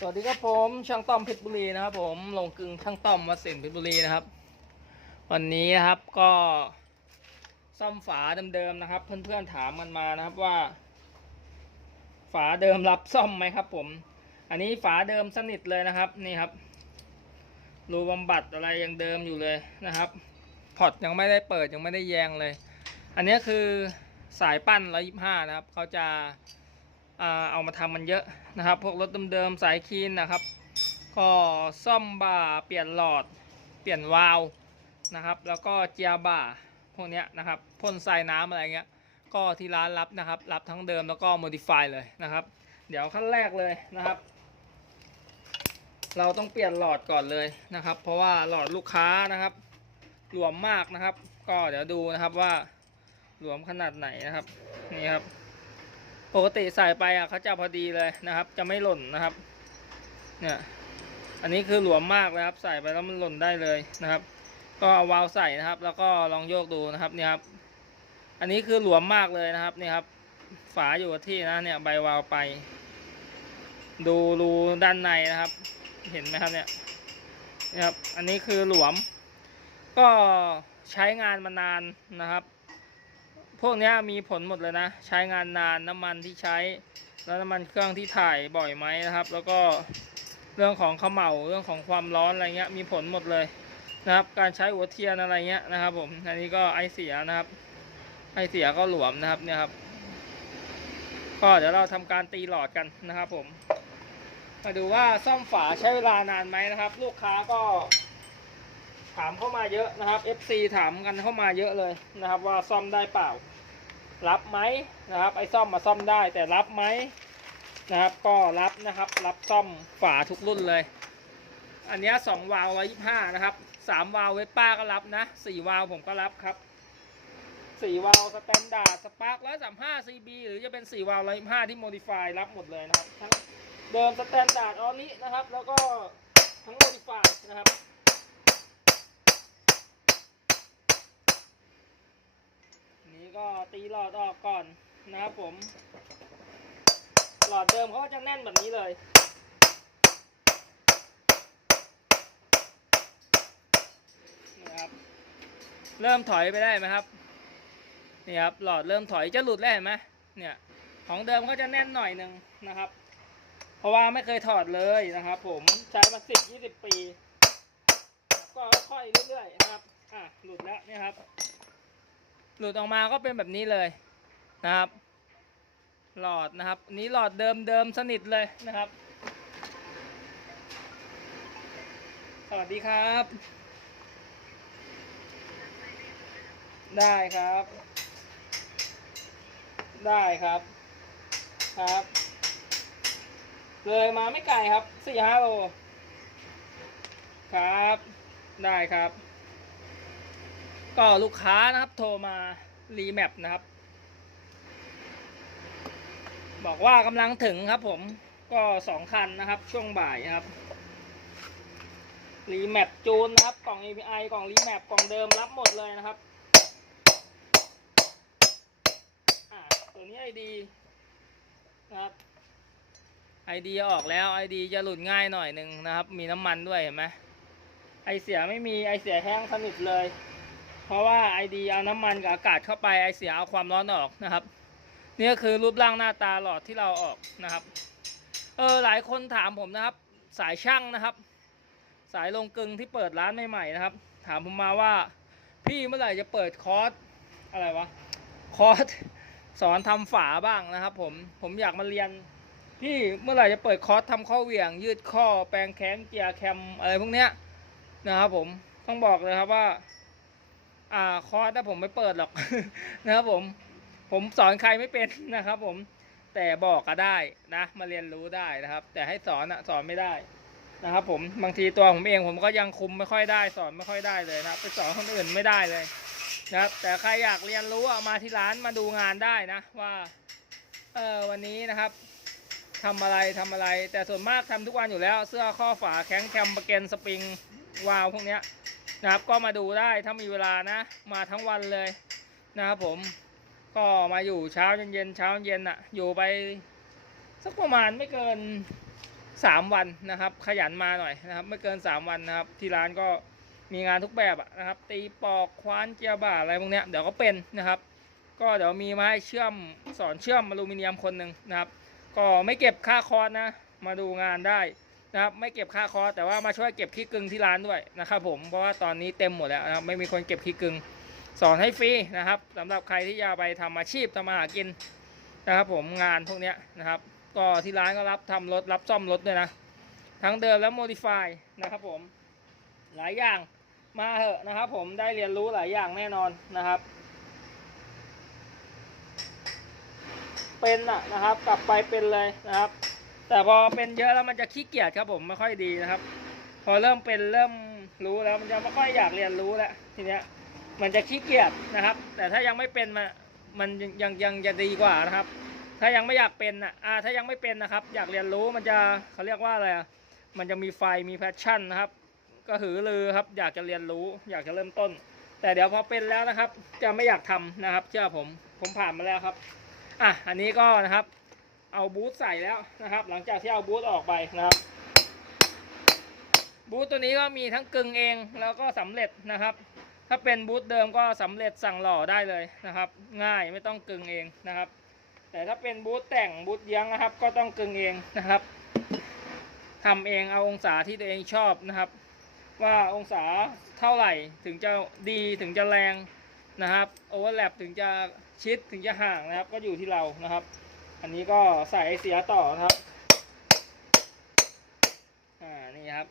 สวัสดีครับผมช่างต้อมเพชรบุรีนะครับผมลงกึงช่างต้อมวัดสินเพชรบุรีนะครับ วันนี้นะครับก็ซ่อมฝาเดิมๆนะครับ เพื่อนๆถามกันมานะครับว่า ฝาเดิมรับซ่อมไหมครับ ผม อันนี้ฝาเดิมสนิทเลยนะครับนี่ครับรูบำบัดอะไรยังเดิมอยู่เลยนะครับพอร์ตยังไม่ได้เปิดยังไม่ได้แยงเลย อันนี้คือสายปั้น125นะครับเขาจะ เอามาทำมันเยอะนะครับ พวกรถเดิมๆสายคีนนะครับ ก็ซ่อมบ่าเปลี่ยนหลอด เปลี่ยนวาล์วนะครับ แล้วก็เจียบ่าพวกเนี้ยนะครับพ่นทรายน้ำอะไรเงี้ย ก็ที่ร้านรับนะครับ รับทั้งเดิมแล้วก็โมดิฟายเลยนะครับ เดี๋ยวขั้นแรกเลยนะครับ เราต้องเปลี่ยนหลอดก่อนเลยนะครับ เพราะว่าหลอดลูกค้านะครับหลวมมากนะครับ ก็เดี๋ยวดูนะครับว่าหลวมขนาดไหนนะครับ นี่ครับ ปกติใส่ไปอะเขาจะพอดีเลยนะครับ จะไม่หล่นนะครับ เนี่ย อันนี้คือหลวมมากเลยครับ ใส่ไปแล้วมันหล่นได้เลยนะครับ ก็เอาวาล์วใส่นะครับ แล้วก็ลองโยกดูนะครับเนี่ยครับ อันนี้คือหลวมมากเลยนะครับนี่ครับ ฝาอยู่ที่นะเนี่ยใบวาล์วไป ดูรูด้านในนะครับ เห็นไหมครับเนี่ยนี่ครับ อันนี้คือหลวม ก็ใช้งานมานานนะครับ พวกนี้มีผลหมดเลยนะ ใช้งานนานน้ำมันที่ใช้ แล้วน้ำมันเครื่องที่ถ่ายบ่อยไหมนะครับ แล้วก็เรื่องของเขมเหลาเรื่องของความร้อนอะไรเงี้ยมีผลหมดเลยนะครับ การใช้หัวเทียนอะไรเงี้ยนะครับ ผมอันนี้ก็ไอเสียนะครับ ไอเสียก็หลวมนะครับเนี่ยครับ ก็เดี๋ยวเราทำการตีหลอดกันนะครับ ผม มาดูว่าซ่อมฝาใช้เวลานานไหมนะครับ ลูกค้าก็ ถามเข้ามาเยอะนะครับ FC ถามกันเข้ามาเยอะเลยนะครับ ว่าซ่อมได้เปล่า รับไหมนะครับ ไอ้ซ่อมมาซ่อมได้แต่รับไหมนะครับ ก็รับนะครับ รับซ่อมฝาทุกรุ่นเลย อันนี้สองวาล์วร้อยยี่ห้านะครับสามวาล์วเวสป้าก็รับนะสี่วาล์วผมก็รับครับสี่วาล์วสแตนดาร์ดสปาร์คร้อยสามห้าซีบีหรือจะเป็นสี่วาล์วร้อยยี่ห้าที่โมดิฟายรับหมดเลยนะครับทั้งเดิมสแตนดาร์ดออลินะครับ แล้วก็ทั้งโมดิฟายนะครับ ก็ตีหลอดออกก่อนนะครับผม หลอดเดิมเขาก็จะแน่นแบบนี้เลยนี่ครับ เริ่มถอยไปได้ไหมครับ นี่ครับ หลอดเริ่มถอยจะหลุดแล้วเห็นไหมเนี่ย ของเดิมก็จะแน่นหน่อยหนึ่งนะครับ เพราะว่าไม่เคยถอดเลยนะครับผม ใช้มาสิบยี่สิบปี ก็ค่อยๆเรื่อยๆนะครับ อะ หลุดแล้วเนี่ยครับ หลุดออกมาก็เป็นแบบนี้เลยนะครับ หลอดนะครับนนี้หลอดเดิมเดิมสนิทเลยนะครับ สวัสดีครับ ได้ครับ ได้ครับครับเลยมาไม่ไกลครับสี่ห้าโลครับ ได้ครับ ก็ลูกค้านะครับโทรมารีแมปนะครับ บอกว่ากำลังถึงครับผมก็สองคันนะครับช่วงบ่ายนะครับรีแมปจูนนะครับกล่อง API กล่องรีแมปกล่องเดิมรับหมดเลยนะครับตัวนี้ ID นะครับ ID ออกแล้ว ID จะหลุดง่ายหน่อยหนึ่งนะครับ มีน้ำมันด้วยเห็นไหมไอเสียไม่มีไอเสียแห้งสนิทเลย เพราะว่าไอดีเอาน้ำมันกับอากาศเข้าไปไอเสียเอาความร้อนออกนะครับนี่ก็คือรูปร่างหน้าตาหลอดที่เราออกนะครับ เออหลายคนถามผมนะครับ สายช่างนะครับ สายลงกึงที่เปิดร้านใหม่ๆนะครับ ถามผมมาว่า พี่เมื่อไหร่จะเปิดคอร์สอะไรวะคอร์สสอนทำฝาบ้างนะครับ ผมผมอยากมาเรียนพี่เมื่อไหร่จะเปิดคอร์สทำข้อเหวี่ยง ยืดข้อแปลงแข้งเกียร์แคมอะไรพวกเนี้ยนะครับผมต้องบอกเลยครับว่า อ่าคอร์สถ้าผมไม่เปิดหรอก นะครับผม ผมสอนใครไม่เป็นนะครับผมแต่บอกก็ได้นะ มาเรียนรู้ได้นะครับ แต่ให้สอนอะสอนไม่ได้นะครับ ผมบางทีตัวผมเองผมก็ยังคุมไม่ค่อยได้ สอนไม่ค่อยได้เลยนะไปสอนคนอื่นไม่ได้เลยนะครับ แต่ใครอยากเรียนรู้อะมาที่ร้านมาดูงานได้นะว่าเออวันนี้นะครับทำอะไรทำอะไร แต่ส่วนมากทำทุกวันอยู่แล้ว เสื้อข้อฝาแข้งแคมประเกนสปริงวาล์วพวกเนี้ย นะครับ ก็มาดูได้ถ้ามีเวลานะ มาทั้งวันเลยนะครับผมก็มาอยู่เช้าเย็นเช้าเย็นอะอยู่ไปสักประมาณไม่เกินสามวันนะครับ ขยันมาหน่อยนะครับ ไม่เกินสามวันนะครับ ที่ร้านก็มีงานทุกแบบอะนะครับ ตีปอกคว้านเจียบ่าอะไรพวกเนี้ยเดี๋ยวก็เป็นนะครับ ก็เดี๋ยวมีมาให้เชื่อมสอนเชื่อมอลูมิเนียมคนหนึ่งนะครับ ก็ไม่เก็บค่าคอร์สนะ มาดูงานได้ นะครับไม่เก็บค่าคอร์สแต่ว่ามาช่วยเก็บขี้กึ่งที่ร้านด้วยนะครับผมเพราะว่าตอนนี้เต็มหมดแล้วนะครับไม่มีคนเก็บขี้กึ่งสอนให้ฟรีนะครับสำหรับใครที่อยากไปทำอาชีพทำมาหากินนะครับผมงานพวกเนี้ยนะครับ ก็ที่ร้านก็รับทำรถรับซ่อมรถด้วยนะ ทั้งเดิมและโมดิฟายนะครับผมหลายอย่างมาเถอะนะครับ ผมได้เรียนรู้หลายอย่างแน่นอนนะครับ เป็นอะนะครับ กลับไปเป็นเลยนะครับ แต่พอเป็นเยอะแล้วมันจะขี้เกียจครับผมไม่ค่อยดีนะครับ พอเริ่มเป็นเริ่มรู้แล้วมันจะไม่ค่อยอยากเรียนรู้แล้วทีเนี้ยมันจะขี้เกียจนะครับ แต่ถ้ายังไม่เป็นมามันยังยังยังจะดีกว่านะครับ ถ้ายังไม่อยากเป็นอะอ่าถ้ายังไม่เป็นนะครับ อยากเรียนรู้มันจะเขาเรียกว่าอะไรอะมันจะมีไฟมีแพชชั่นนะครับ ก็หือลือครับ อยากจะเรียนรู้ อยากจะเริ่มต้น แต่เดี๋ยวพอเป็นแล้วนะครับ จะไม่อยากทำนะครับ เชื่อผมผมผ่านมาแล้วครับ อะอันนี้ก็นะครับ เอาบูทใส่แล้วนะครับ หลังจากที่เอาบูทออกไปนะครับ บูทตัวนี้ก็มีทั้งกึ่งเองแล้วก็สำเร็จนะครับ ถ้าเป็นบูทเดิมก็สำเร็จสั่งหล่อได้เลยนะครับ ง่ายไม่ต้องกึ่งเองนะครับ แต่ถ้าเป็นบูทแต่งบูทเยี้ยงนะครับ ก็ต้องกึ่งเองนะครับทำเองเอาองศาที่ตัวเองชอบนะครับ ว่าองศาเท่าไหร่ถึงจะดีถึงจะแรงนะครับโอเวอร์แลปถึงจะชิดถึงจะห่างนะครับ ก็อยู่ที่เรานะครับ อันนี้ก็ใส่เสียต่อนะครับ อ่า นี่ครับ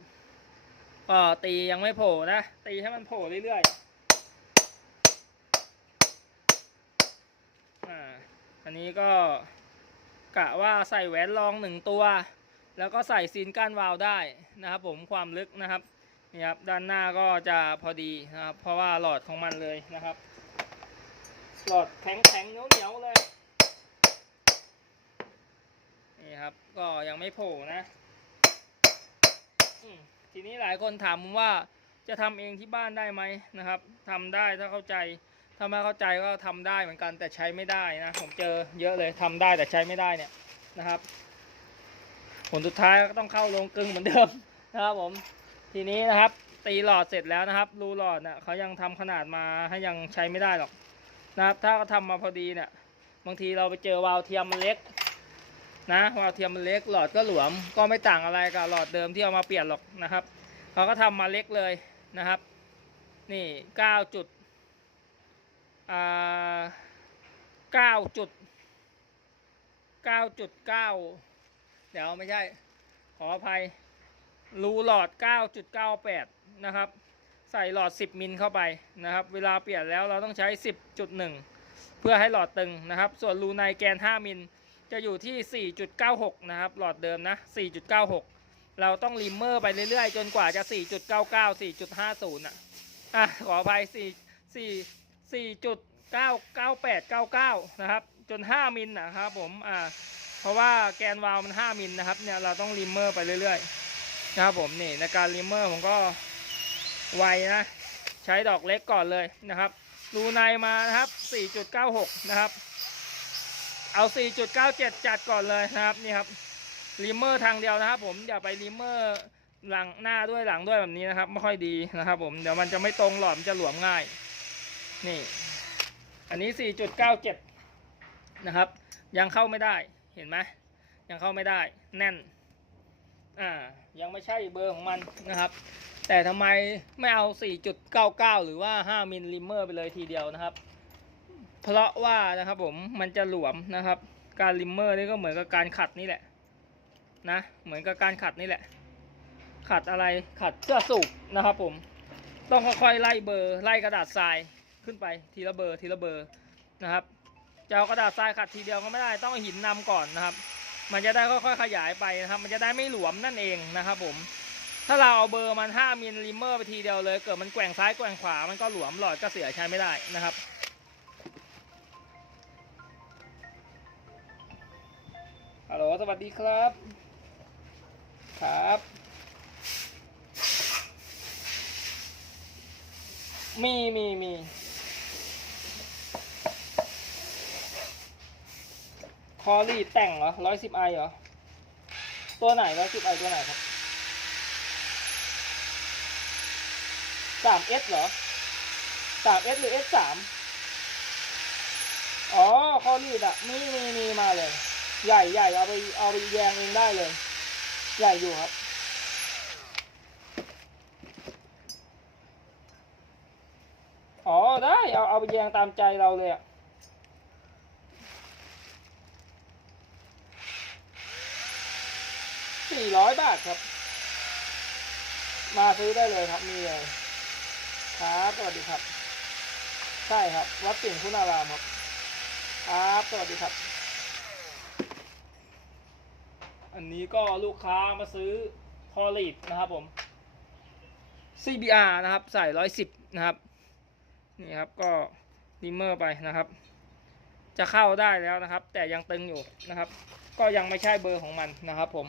ก็ตียังไม่โผล่นะ ตีให้มันโผล่เรื่อยๆ อ่า อันนี้ก็กะว่าใส่แหวนรองหนึ่งตัว แล้วก็ใส่ซีนก้านวาล์วได้นะครับผมความลึกนะครับ นี่ครับ ด้านหน้าก็จะพอดีนะครับ เพราะว่าหลอดของมันเลยนะครับ หลอดแข็งๆเหนียวๆเลย นี่ครับ ก็ยังไม่โผล่นะอืมทีนี้หลายคนถามผมว่าจะทำเองที่บ้านได้ไหมนะครับทำได้ถ้าเข้าใจถ้าไม่เข้าใจก็ทำได้เหมือนกันแต่ใช้ไม่ได้นะผมเจอเยอะเลยทำได้แต่ใช้ไม่ได้เนี่ยนะครับ ผลสุดท้ายก็ต้องเข้าลงกลึงเหมือนเดิมนะครับผมทีนี้นะครับ ตีหลอดเสร็จแล้วนะครับ รูหลอดเนะ่ะเขายังทำขนาดมาให้ยังใช้ไม่ได้หรอกนะครับ ถ้าเขาทำมาพอดีเนี่ยบางทีเราไปเจอวาล์วเทียมมันเล็ก นะวาล์วเทียมมันเล็กหลอดก็หลวม ก็ไม่ต่างอะไรกับหลอดเดิมที่เอามาเปลี่ยนหรอกนะครับเขาก็ทำมาเล็กเลยนะครับ นี่เก้าจุดอ่าเก้าจุดเก้าจุดเก้าเดี๋ยวไม่ใช่ขออภัยรูหลอด 9.98 นะครับ ใส่หลอด 10 มิลเข้าไปนะครับ เวลาเปลี่ยนแล้วเราต้องใช้ 10.1 เพื่อให้หลอดตึงนะครับ ส่วนรูในแกน 5 มิล จะอยู่ที่ 4.96 นะครับ หลอดเดิมนะ 4.96 เราต้องริมเมอร์ไปเรื่อยๆ จนกว่าจะ 4.99 4.50อะอะขออภัย4 4 4.99899 นะครับ จน 5 มิลนะครับผมอ่าเพราะว่าแกนวาล์วมัน 5 มิลนะครับเนี่ยเราต้องริมเมอร์ไปเรื่อยๆ นะครับผมนี่ในการริมเมอร์ผมก็ไวนะ ใช้ดอกเล็กก่อนเลยนะครับรูในมานะครับ 4.96 นะครับ เอา 4.97 จัดก่อนเลยนะครับนี่ครับริมเมอร์ทางเดียวนะครับ ผมอย่าไปริมเมอร์หลังหน้าด้วยหลังด้วยแบบนี้นะครับ ไม่ค่อยดีนะครับ ผมเดี๋ยวมันจะไม่ตรงหลอดมันจะหลวมง่าย นี่ อันนี้ 4.97 นะครับ ยังเข้าไม่ได้เห็นไหมยังเข้าไม่ได้ แน่นอ่ายังไม่ใช่เบอร์ของมันนะครับ แต่ทำไมไม่เอา 4.99 หรือว่า 5มิลลิเมอร์ไปเลยทีเดียวนะครับ เพราะว่านะครับผมมันจะหลวมนะครับ การลิมเมอร์นี่ก็เหมือนกับการขัดนี่แหละนะเหมือนกับการขัดนี่แหละ ขัดอะไรขัดเสื้อสูบนะครับผม ต้องค่อยๆไล่เบอร์ไล่กระดาษทรายขึ้นไปทีละเบอร์ทีละเบอร์นะครับจะเอากระดาษทรายขัดทีเดียวก็ไม่ได้ต้องหินนำก่อนนะครับ มันจะได้ค่อยๆขยายไปนะครับ มันจะได้ไม่หลวมนั่นเองนะครับผมถ้าเราเอาเบอร์มัน5มิลลิเมอร์ไปทีเดียวเลย เกิดมันแกว่งซ้ายแกว่งขวามันก็หลวมหลอดก็เสียใช้ไม่ได้นะครับ ฮัลโหลสวัสดีครับ ครับ มีมีมีคอรี่แต่งเหรอร้อยสิบไอเหรอ ตัวไหนร้อยสิบไอตัวไหนครับสามเอสเหรอสามเอสหรือเอสสามอ๋อคอรีดอะมีมีมีมาเลย ใหญ่ใหญ่เอาไปเอาไปแยงเองได้เลย ใหญ่อยู่ครับ อ๋อได้เอาเอาไปแยงตามใจเราเลยอะสี่ร้อยบาทครับ มาซื้อได้เลยครับมีเลยครับสวัสดีครับ ใช่ครับ วัดสิงห์คุณารามครับ ครับ สวัสดีครับ อันนี้ก็ลูกค้ามาซื้อพอลีดนะครับผม CBR นะครับใส่ร้อยสิบนะครับนี่ครับก็ดิมเมอร์ไปนะครับ จะเข้าได้แล้วนะครับ แต่ยังตึงอยู่นะครับ ก็ยังไม่ใช่เบอร์ของมันนะครับผม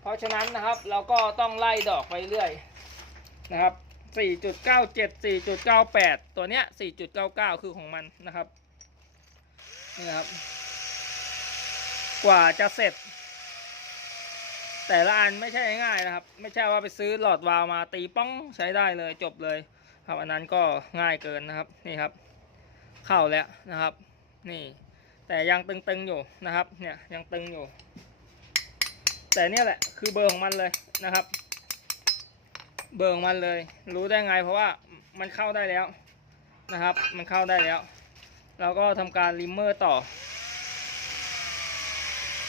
เพราะฉะนั้นนะครับเราก็ต้องไล่ดอกไปเรื่อยนะครับ 4.97 4.98 ตัวเนี้ย 4.99 คือของมันนะครับนี่ครับ กว่าจะเสร็จ แต่ละอันไม่ใช่ง่ายๆนะครับ ไม่ใช่ว่าไปซื้อหลอดวาล์วมาตีป้องใช้ได้เลยจบเลยครับอันนั้นก็ง่ายเกินนะครับนี่ครับ เข้าแล้วนะครับ นี่ แต่ยังตึงๆอยู่นะครับ เนี่ยยังตึงอยู่ แต่เนี่ยแหละคือเบอร์ของมันเลยนะครับ เบอร์ของมันเลย รู้ได้ไง เพราะว่ามันเข้าได้แล้วนะครับ มันเข้าได้แล้วเราก็ทำการริมเมอร์ต่อ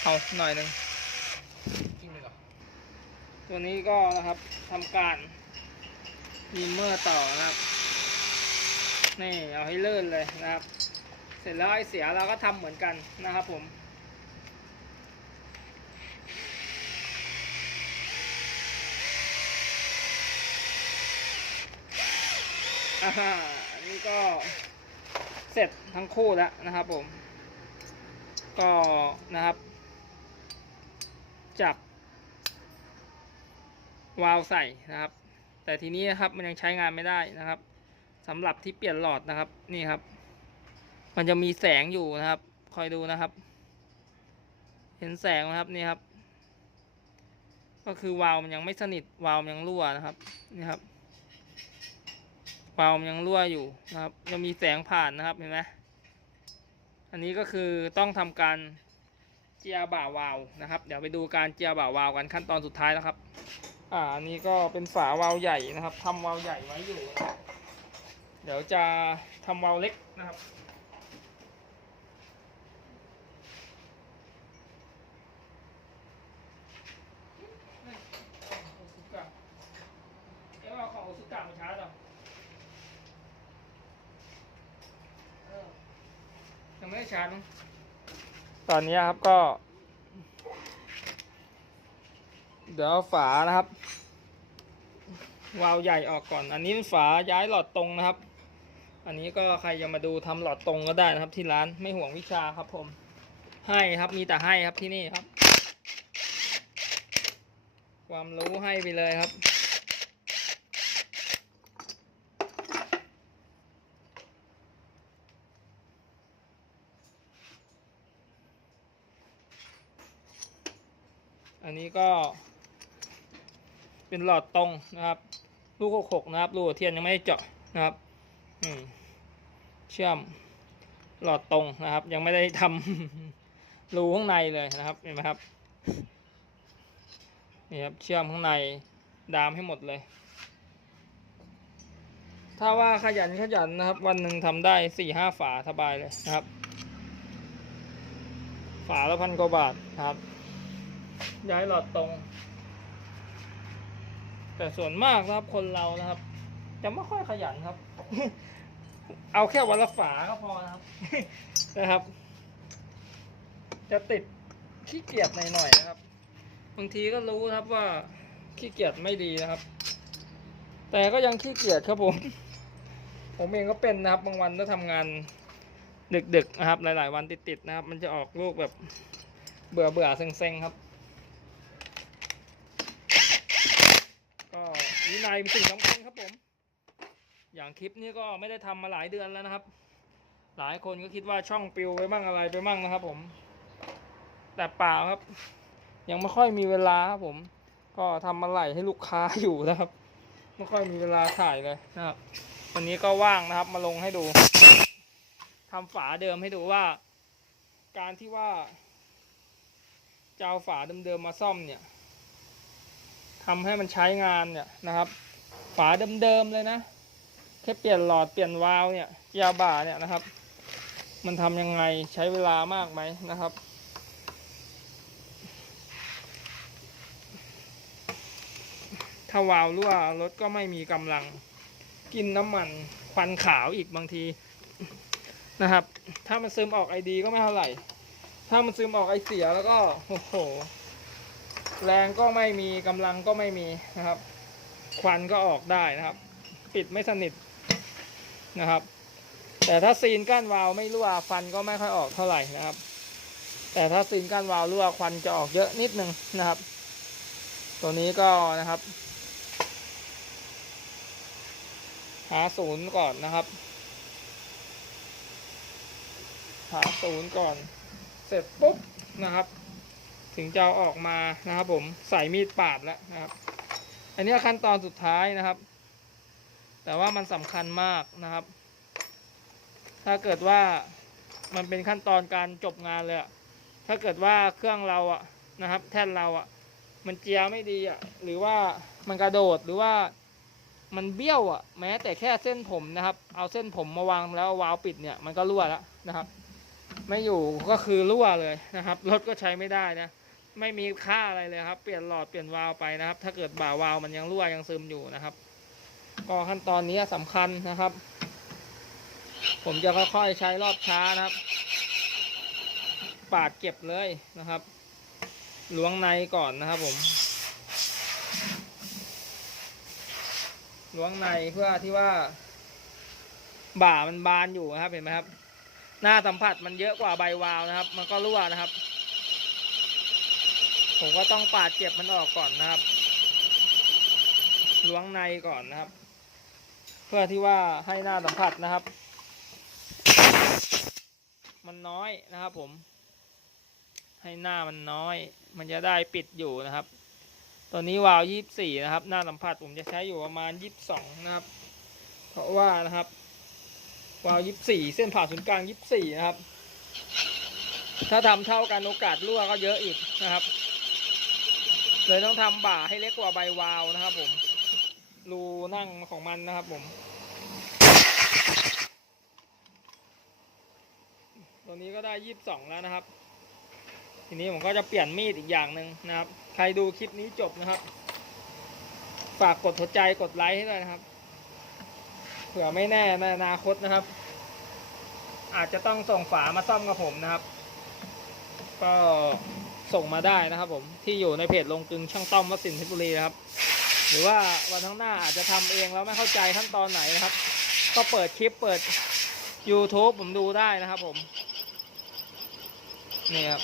เอาหน่อยหนึ่ง จริงเลยเหรอ ตัวนี้ก็นะครับทำการริมเมอร์ต่อนะครับ นี่เอาให้เลื่อนเลยนะครับ เสร็จแล้วไอ้เสียเราก็ทำเหมือนกันนะครับผมอ่าฮะอันนี้ก็เสร็จทั้งคู่แล้วนะครับผม ก็นะครับ จับ วาล์วใส่นะครับ แต่ทีนี้นะครับมันยังใช้งานไม่ได้นะครับสำหรับที่เปลี่ยนหลอดนะครับนี่ครับ มันจะมีแสงอยู่นะครับ คอยดูนะครับ เห็นแสงไหมครับนี่ครับ ก็คือวาล์วมันยังไม่สนิทวาล์วมันยังรั่วนะครับนี่ครับวาล์วมันยังรั่วอยู่นะครับยังมีแสงผ่านนะครับเห็นไหมอันนี้ก็คือต้องทำการเจียบ่าวาล์วนะครับ เดี๋ยวไปดูการเจียบ่าวาล์วกันขั้นตอนสุดท้ายแล้วครับ อ่าอันนี้ก็เป็นฝาวาล์วใหญ่นะครับทำวาล์วใหญ่ไว้อยู่นะครับเดี๋ยวจะทำวาล์วเล็กนะครับเอ้ยของโอซุกะเอ๊ะว่าของโอซุกะมันช้าเหรอเออยังไม่ได้ชาร์จมั้งตอนนี้ครับก็ เดี๋ยวฝานะครับ วาล์วใหญ่ออกก่อน อันนี้เป็นฝาย้ายหลอดตรงนะครับ อันนี้ก็ใครจะมาดูทำหลอดตรงก็ได้นะครับ ที่ร้านไม่ห่วงวิชาครับผม ให้ครับมีแต่ให้ครับที่นี่ครับ ความรู้ให้ไปเลยครับอันนี้ก็ เป็นหลอดตรงนะครับ ลูกหกนะครับรูเทียนยังไม่ได้เจาะนะครับอืเชื่อมหลอดตรงนะครับ ยังไม่ได้ทำรูข้างในเลยนะครับเห็นไหมครับนี่ครับเชื่อมข้างในดามให้หมดเลย ถ้าว่าขยันขยันนะครับ วันหนึ่งทำได้สี่ห้าฝาสบายเลยนะครับ ฝาละพันกว่าบาทนะครับ ย้ายหลอดตรง แต่ส่วนมากนะครับคนเรานะครับ จะไม่ค่อยขยันครับ เอาแค่วันละฝาก็พอนะครับ นะครับ จะติดขี้เกียจหน่อยๆนะครับบางทีก็รู้ครับว่าขี้เกียจไม่ดีนะครับ แต่ก็ยังขี้เกียจครับผม ผมเองก็เป็นนะครับ บางวันถ้าทำงานดึกๆนะครับ หลาย ๆ วันติดๆนะครับ มันจะออกลูกแบบเบื่อเบื่อๆเซ็งๆครับ ก็ วินัยเป็นสิ่งสำคัญครับผม อย่างคลิปนี้ก็ไม่ได้ทำมาหลายเดือนแล้วนะครับ หลายคนก็คิดว่าช่องปิวไปมั่งอะไรไปมั่งนะครับ ผม แต่เปล่าครับ ยังไม่ค่อยมีเวลาครับผม ก็ทำอะไรให้ลูกค้าอยู่นะครับ ไม่ค่อยมีเวลาถ่ายเลยนะครับ วันนี้ก็ว่างนะครับ มาลงให้ดูทำฝาเดิมให้ดูว่า การที่ว่าจะเอาฝาเดิมๆมาซ่อมเนี่ย ทำให้มันใช้งานเนี่ยนะครับ ฝาเดิมๆเลยนะแค่เปลี่ยนหลอดเปลี่ยนวาล์วเนี่ยเจียร์บ่าเนี่ยนะครับ มันทำยังไงใช้เวลามากไหมนะครับ ถ้าวาล์วรั่วรถก็ไม่มีกำลังกินน้ำมันควันขาวอีกบางทีนะครับ ถ้ามันซึมออกไอดีก็ไม่เท่าไหร่ ถ้ามันซึมออกไอเสียแล้วก็โอ้โห แรงก็ไม่มีกำลังก็ไม่มีนะครับ ควันก็ออกได้นะครับ ปิดไม่สนิทนะครับ แต่ถ้าซีนก้านวาล์วไม่รั่วควันก็ไม่ค่อยออกเท่าไหร่นะครับ แต่ถ้าซีนก้านวาล์วรั่วควันจะออกเยอะนิดนึงนะครับ ตัวนี้ก็นะครับ หาศูนย์ก่อนนะครับ หาศูนย์ก่อน เสร็จปุ๊บนะครับ ถึงจะเอาออกมานะครับ ผมใส่มีดปาดแล้วนะครับ อันนี้ขั้นตอนสุดท้ายนะครับ แต่ว่ามันสำคัญมากนะครับ ถ้าเกิดว่ามันเป็นขั้นตอนการจบงานเลยถ้าเกิดว่าเครื่องเราอะนะครับ แท่นเราอะมันเจียไม่ดีอะหรือว่ามันกระโดดหรือว่ามันเบี้ยวอะแม้แต่แค่เส้นผมนะครับ เอาเส้นผมมาวางแล้ววาล์วปิดเนี่ยมันก็รั่วแล้วนะครับ ไม่อยู่ก็คือรั่วเลยนะครับรถก็ใช้ไม่ได้นะ ไม่มีค่าอะไรเลยครับ เปลี่ยนหลอดเปลี่ยนวาล์วไปนะครับ ถ้าเกิดบ่าวาล์วมันยังรั่วยังซึมอยู่นะครับ ก็ขั้นตอนนี้สำคัญนะครับ ผมจะค่อยๆใช้รอบช้านะครับ ปาดเก็บเลยนะครับล้วงในก่อนนะครับ ผมล้วงในเพื่อที่ว่า บ่ามันบานอยู่นะครับเห็นไหมครับ หน้าสัมผัสมันเยอะกว่าใบวาล์วนะครับ มันก็รั่วนะครับ ผมก็ต้องปาดเก็บมันออกก่อนนะครับล้วงในก่อนนะครับ เพื่อที่ว่าให้หน้าสัมผัสนะครับ มันน้อยนะครับผม ให้หน้ามันน้อย มันจะได้ปิดอยู่นะครับ ตัวนี้วาล์วยี่สี่นะครับ หน้าสัมผัสผมจะใช้อยู่ประมาณยี่สิบสองนะครับ เพราะว่านะครับ วาล์วยี่สี่เส้นผ่าศูนย์กลางยี่สี่นะครับ ถ้าทำเท่ากันโอกาสรั่วก็เยอะอีกนะครับ เลยต้องทำบ่าให้เล็กกว่าใบวาวนะครับ ผม รูนั่งของมันนะครับ ผม ตัวนี้ก็ได้ยี่สิบสองแล้วนะครับ ทีนี้ผมก็จะเปลี่ยนมีดอีกอย่างหนึ่งนะครับ ใครดูคลิปนี้จบนะครับ ฝากกดหัวใจกดไลค์ให้ด้วยนะครับ เผื่อไม่แน่ในอนาคตนะครับ อาจจะต้องส่งฝามาซ่อมกับผมนะครับ ก็ ส่งมาได้นะครับผมที่อยู่ในเพจลงกึงช่างต้อมวัดสินเพชรบุรีนะครับ หรือว่าวันข้างหน้าอาจจะทำเองแล้วไม่เข้าใจขั้นตอนไหนนะครับ ก็เปิดคลิปเปิด YouTube ผมดูได้นะครับผมนี่ครับ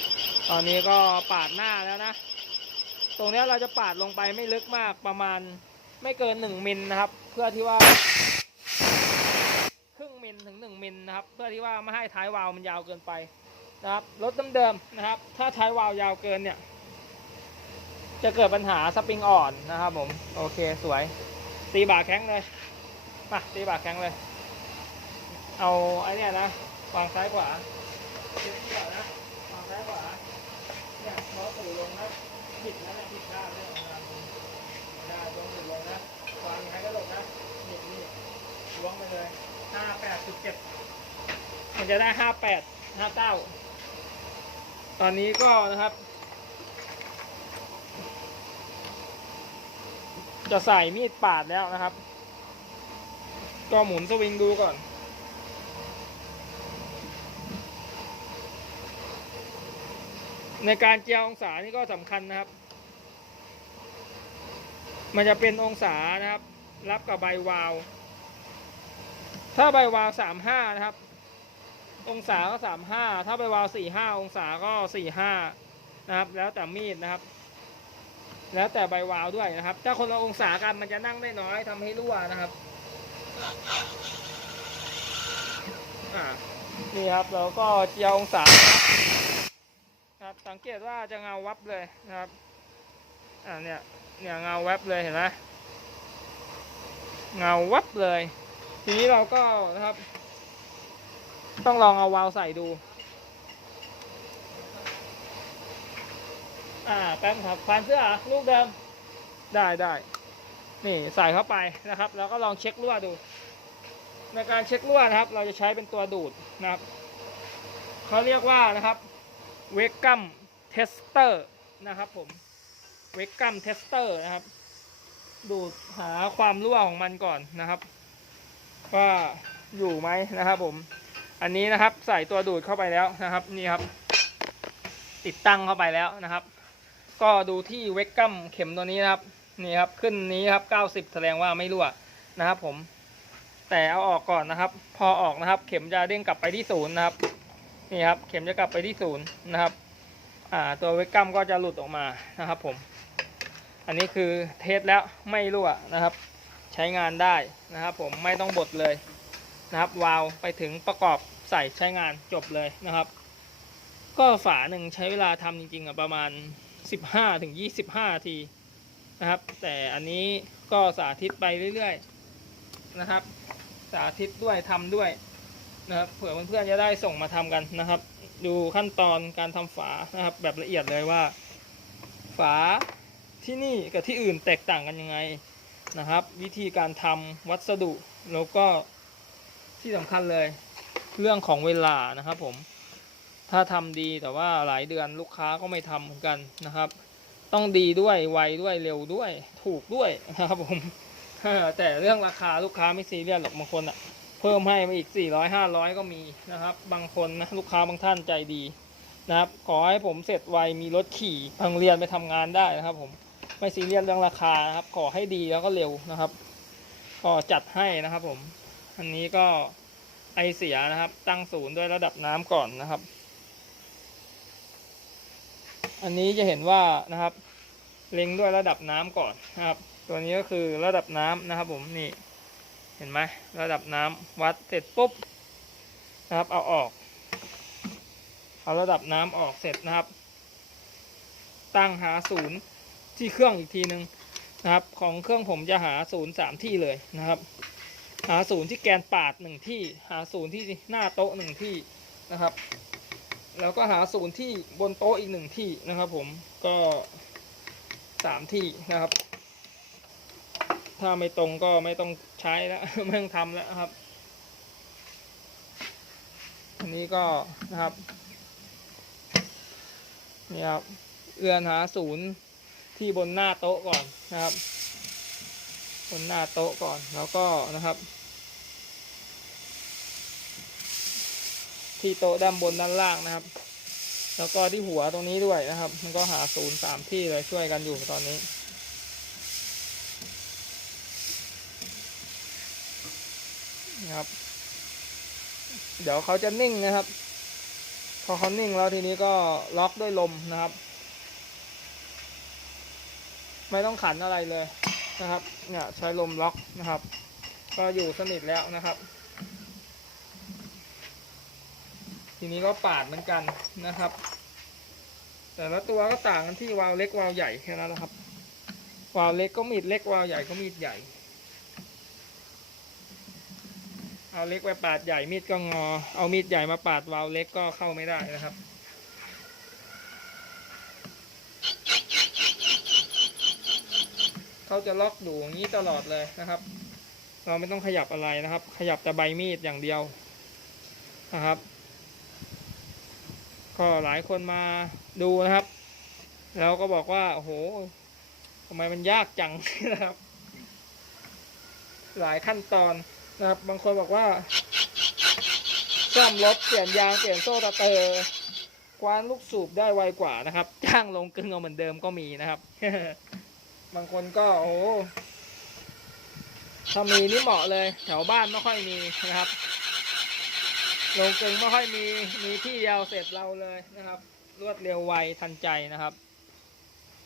ตอนนี้ก็ปาดหน้าแล้วนะ ตรงนี้เราจะปาดลงไปไม่ลึกมากประมาณไม่เกินหนึ่งมิลนะครับ เพื่อที่ว่า ครึ่งมิลถึงหนึ่งมิลนะครับ เพื่อที่ว่าไม่ให้ท้ายวาล์วมันยาวเกินไป นะครับรถเดิมๆนะครับ ถ้าท้ายวาล์วยาวเกินเนี่ย จะเกิดปัญหาสปริงอ่อนนะครับผม โอเคสวย ตีบ่าแข้งเลย มาตีบ่าแข้งเลย เอาไอ้นี่นะวางซ้ายขวาเดี๋ยวนี้ก่อนนะวางซ้ายขวาเนี่ยล้อตู่ลงนะผิดนะผิดด้านเนี่ยของเราได้ลงถึงลงนะวางอย่างไรก็ลงนะนี่นี่ล้วงไปเลยห้าแปดสิบเจ็ดมันจะได้ห้าแปดห้าเก้า ตอนนี้ก็นะครับ จะใส่มีดปาดแล้วนะครับ ก็หมุนสวิงดูก่อน ในการเจียองศานี่ก็สำคัญนะครับ มันจะเป็นองศานะครับ รับกับใบวาล์วถ้าใบวาล์วสามห้านะครับ องศาก็สามห้าถ้าใบวาวสี่ห้าองศาก็สี่ห้านะครับ แล้วแต่มีดนะครับ แล้วแต่ใบวาวด้วยนะครับ ถ้าคนละองศากันมันจะนั่งได้น้อยทำให้รั่วนะครับอ่านี่ครับเราก็เจียองศานะครับสังเกตว่าจะเงาวับเลยนะครับอ่าเนี่ยเนี่ยเงาแวบเลยเห็นไหมเงาวับเลย ทีนี้เราก็นะครับ ต้องลองเอาวาล์วใส่ดู อ่าแป๊บครับผ่านเสื้อเหรอลูกเดิม ได้ได้ นี่ใส่เข้าไปนะครับ แล้วก็ลองเช็ครั่วดู ในการเช็ครั่วนะครับ เราจะใช้เป็นตัวดูดนะครับ เขาเรียกว่านะครับเวกัมเทสเตอร์นะครับผมเวกัมเทสเตอร์นะครับ ดูดหาความรั่วของมันก่อนนะครับ ว่าอยู่ไหมนะครับผม อันนี้นะครับใส่ตัวดูดเข้าไปแล้วนะครับนี่ครับ ติดตั้งเข้าไปแล้วนะครับ ก็ดูที่เวกกัมเข็มตัวนี้นะครับนี่ครับขึ้นนี้ครับ90 แสดงว่าไม่รั่วนะครับ ผม แต่เอาออกก่อนนะครับ พอออกนะครับ เข็มจะเด้งกลับไปที่ศูนย์นะครับนี่ครับ เข็มจะกลับไปที่ศูนย์นะครับอ่าตัวเวกกัมก็จะหลุดออกมานะครับ ผม อันนี้คือเทสแล้วไม่รั่วนะครับ ใช้งานได้นะครับ ผมไม่ต้องบดเลย นะครับ วาล์วไปถึงประกอบใส่ใช้งานจบเลยนะครับ ก็ฝาหนึ่งใช้เวลาทำจริงๆอะประมาณ 15ถึง25นาทีนะครับ แต่อันนี้ก็สาธิตไปเรื่อยๆนะครับ สาธิตด้วยทำด้วยนะครับเผื่อเพื่อนๆจะได้ส่งมาทำกันนะครับ ดูขั้นตอนการทำฝานะครับ แบบละเอียดเลยว่า ฝาที่นี่กับที่อื่นแตกต่างกันยังไงนะครับ วิธีการทำวัสดุแล้วก็ ที่สำคัญเลย เรื่องของเวลานะครับผมถ้าทำดีแต่ว่าหลายเดือนลูกค้าก็ไม่ทำเหมือนกันนะครับ ต้องดีด้วยไวด้วยเร็วด้วย ถูกด้วยนะครับผมแต่เรื่องราคาลูกค้าไม่ซีเรียสหรอกบางคนอะเพิ่มให้มาอีก 400 500 ก็มีนะครับ บางคนนะลูกค้าบางท่านใจดีนะครับ ขอให้ผมเสร็จไวมีรถขี่ไปโรงเรียนไปทำงานได้นะครับ ผมไม่ซีเรียสเรื่องราคานะครับ ขอให้ดีแล้วก็เร็วนะครับ ก็จัดให้นะครับผม อันนี้ก็ไอเสียนะครับ ตั้งศูนย์ด้วยระดับน้ำก่อนนะครับ อันนี้จะเห็นว่านะครับ เล็งด้วยระดับน้ำก่อนนะครับ ตัวนี้ก็คือระดับน้ำนะครับ ผมนี่ เห็นไหมระดับน้ำวัดเสร็จปุ๊บนะครับ เอาออก เอาระดับน้ำออกเสร็จนะครับ ตั้งหาศูนย์ที่เครื่องอีกทีหนึ่งนะครับ ของเครื่องผมจะหาศูนย์สามที่เลยนะครับ หาศูนย์ที่แกนปาดหนึ่งที่ หาศูนย์ที่หน้าโต๊ะหนึ่งที่นะครับ แล้วก็หาศูนย์ที่บนโต๊ะอีกหนึ่งที่นะครับ ผมก็สามที่นะครับ ถ้าไม่ตรงก็ไม่ต้องใช้แล้วไม่ต้องทำแล้วครับ อันนี้ก็นะครับนี่ครับเอื้อนหาศูนย์ที่บนหน้าโต๊ะก่อนนะครับ บนหน้าโต๊ะก่อนแล้วก็นะครับ ที่โต๊ะด้านบนด้านล่างนะครับ แล้วก็ที่หัวตรงนี้ด้วยนะครับ มันก็หาศูนย์สามที่เลยช่วยกันอยู่ตอนนี้ นะครับ เดี๋ยวเขาจะนิ่งนะครับ พอเขานิ่งแล้วทีนี้ก็ล็อกด้วยลมนะครับ ไม่ต้องขันอะไรเลยนะครับ เนี่ยใช้ลมล็อกนะครับ ก็อยู่สนิทแล้วนะครับ ทีนี้ก็ปาดเหมือนกันนะครับ แต่ละตัวก็ต่างกันที่วาล์วเล็กวาล์วใหญ่แค่นั้นนะครับ วาล์วเล็กก็มีดเล็กวาล์วใหญ่ก็มีดใหญ่ เอาเล็กไปปาดใหญ่มีดก็งอ เอามีดใหญ่มาปาดวาล์วเล็กก็เข้าไม่ได้นะครับเขาจะล็อกอยู่อย่างนี้ตลอดเลยนะครับ เราไม่ต้องขยับอะไรนะครับ ขยับแต่ใบมีดอย่างเดียวนะครับ ก็หลายคนมาดูนะครับ แล้วก็บอกว่าโอ้โหทำไมมันยากจังนะครับ หลายขั้นตอนนะครับ บางคนบอกว่าซ่อมรถเปลี่ยนยางเปลี่ยนโซ่ตะเตอร์คว้านลูกสูบได้ไวกว่านะครับ จ้างลงกึ่งเอาเหมือนเดิมก็มีนะครับ บางคนก็โอ้ถ้ามีนี่เหมาะเลย แถวบ้านไม่ค่อยมีนะครับ ลงกึ่งไม่ค่อยมีมีที่เดียวเสร็จเราเลยนะครับ รวดเร็วไวทันใจนะครับ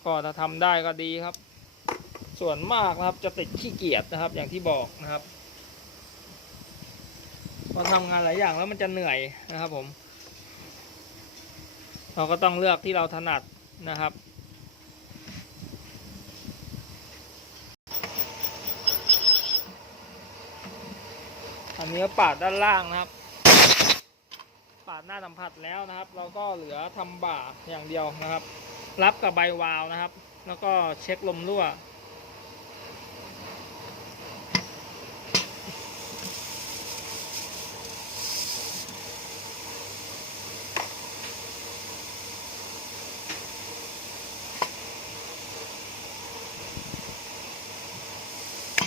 ก็ถ้าทำได้ก็ดีครับ ส่วนมากนะครับจะติดขี้เกียจนะครับ อย่างที่บอกนะครับพอทำงานหลายอย่างแล้วมันจะเหนื่อยนะครับผม เราก็ต้องเลือกที่เราถนัดนะครับอันนี้ปาดด้านล่างนะครับ หน้าสัมผัสแล้วนะครับ เราก็เหลือทำบ่าอย่างเดียวนะครับ รับกับใบวาวนะครับ แล้วก็เช็คลมรั่ว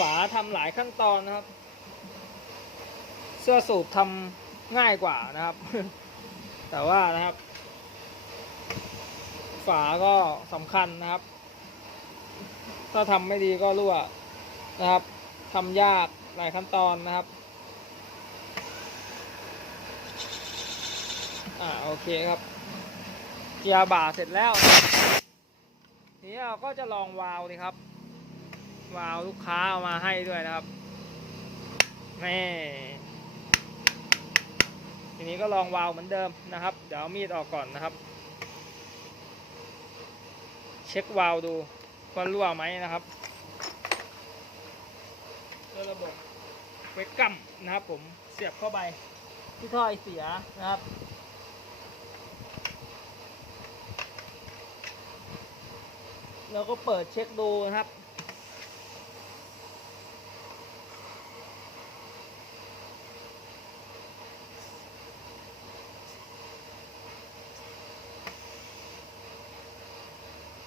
ฝาทำหลายขั้นตอนนะครับ เสื้อสูบทำง่ายกว่านะครับ แต่ว่านะครับ ฝาก็สำคัญนะครับ ถ้าทำไม่ดีก็รั่วนะครับทำยากหลายขั้นตอนนะครับ อ่าโอเคครับเจียร์บ่าเสร็จแล้วทีนี้เราก็จะลองวาล์วดีครับ วาล์วลูกค้าเอามาให้ด้วยนะครับนี่ ทีนี้ก็ลองวาล์วเหมือนเดิมนะครับ เดี๋ยวเอามีดออกก่อนนะครับ เช็ควาล์วดูว่ารั่วไหมนะครับด้วยระบบเวกกัมนะครับ ผมเสียบเข้าไปที่ท่อไอเสียนะครับแล้วก็เปิดเช็คดูนะครับ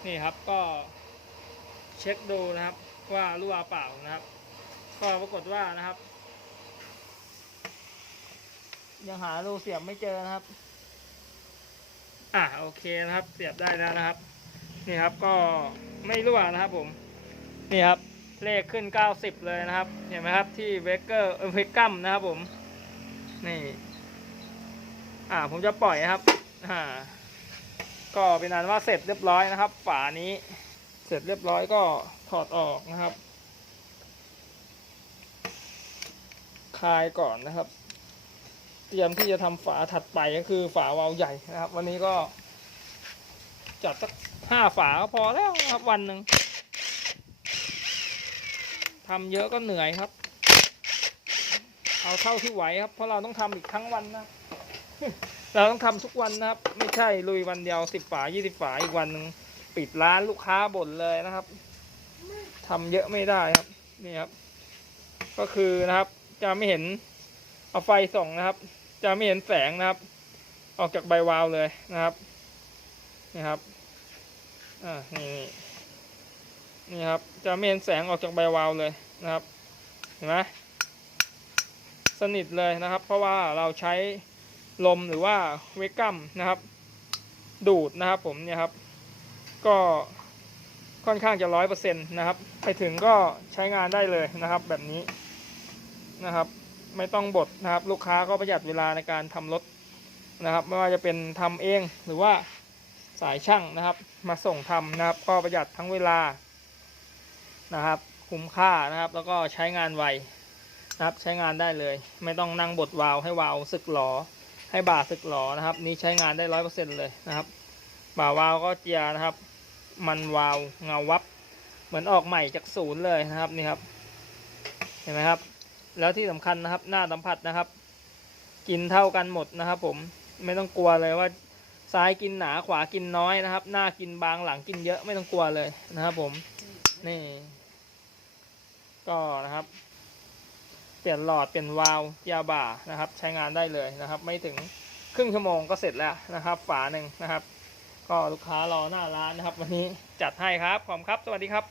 นี่ครับก็เช็คดูนะครับว่ารั่วเปล่านะครับ ก็ปรากฏว่านะครับ ยังหารูเสียบไม่เจอนะครับ อะโอเคนะครับ เสียบได้แล้วนะครับ นี่ครับก็ไม่รั่วนะครับผม นี่ครับเลขขึ้น 90 เลยนะครับ เห็นไหมครับที่เวกเกอร์เวกกัมนะครับผม นี่ อ่าผมจะปล่อยนะครับ อ่า ก็เป็นอันว่าเสร็จเรียบร้อยนะครับ ฝานี้เสร็จเรียบร้อยก็ถอดออกนะครับ คลายก่อนนะครับ เตรียมที่จะทำฝาถัดไปก็คือฝาวาล์วใหญ่นะครับ วันนี้ก็ จัดสักห้าฝาก็พอแล้วครับวันหนึ่งทำเยอะก็เหนื่อยครับ เอาเท่าที่ไหวครับ เพราะเราต้องทำอีกทั้งวันนะ เราต้องทำทุกวันนะครับ ไม่ใช่ลุยวันเดียวสิบฝายี่สิบฝาอีกวันหนึ่งปิดร้านลูกค้าบ่นเลยนะครับทำเยอะไม่ได้ครับนี่ครับ ก็คือนะครับ จะไม่เห็นเอาไฟส่องนะครับ จะไม่เห็นแสงนะครับ ออกจากใบวาล์วเลยนะครับนี่ครับอ่านี่นี่ครับ จะไม่เห็นแสงออกจากใบวาล์วเลยนะครับ เห็นไหมสนิทเลยนะครับ เพราะว่าเราใช้ ลมหรือว่าเวกัมนะครับ ดูดนะครับผมเนี่ยครับ ก็ค่อนข้างจะร้อยเปอร์เซ็นต์นะครับ ไปถึงก็ใช้งานได้เลยนะครับ แบบนี้นะครับ ไม่ต้องบดนะครับ ลูกค้าก็ประหยัดเวลาในการทำรถนะครับ ไม่ว่าจะเป็นทำเองหรือว่าสายช่างนะครับ มาส่งทำนะครับ ก็ประหยัดทั้งเวลานะครับ คุ้มค่านะครับ แล้วก็ใช้งานไวนะครับ ใช้งานได้เลย ไม่ต้องนั่งบดวาล์วให้วาล์วสึกหลอ ให้บ่าสึกหลอนะครับ นี้ใช้งานได้ร้อยเปอร์เซ็นเลยนะครับบ่าวาล์วก็เจียนะครับ มันวาล์วเงาวับ เหมือนออกใหม่จากศูนย์เลยนะครับนี่ครับ เห็นไหมครับ แล้วที่สำคัญนะครับ หน้าสัมผัสนะครับ กินเท่ากันหมดนะครับ ผมไม่ต้องกลัวเลยว่าซ้ายกินหนาขวากินน้อยนะครับ หน้ากินบางหลังกินเยอะไม่ต้องกลัวเลยนะครับ ผมนี่ก็นะครับ ปลี่ยนหลอดเปลี่ยนวาล์วยาบ่านะครับ ใช้งานได้เลยนะครับ ไม่ถึงครึ่งชั่วโมงก็เสร็จแล้วนะครับ ฝาหนึ่งนะครับ ก็ลูกค้ารอหน้าร้านนะครับ วันนี้จัดให้ครับขอบคุณครับ สวัสดีครับ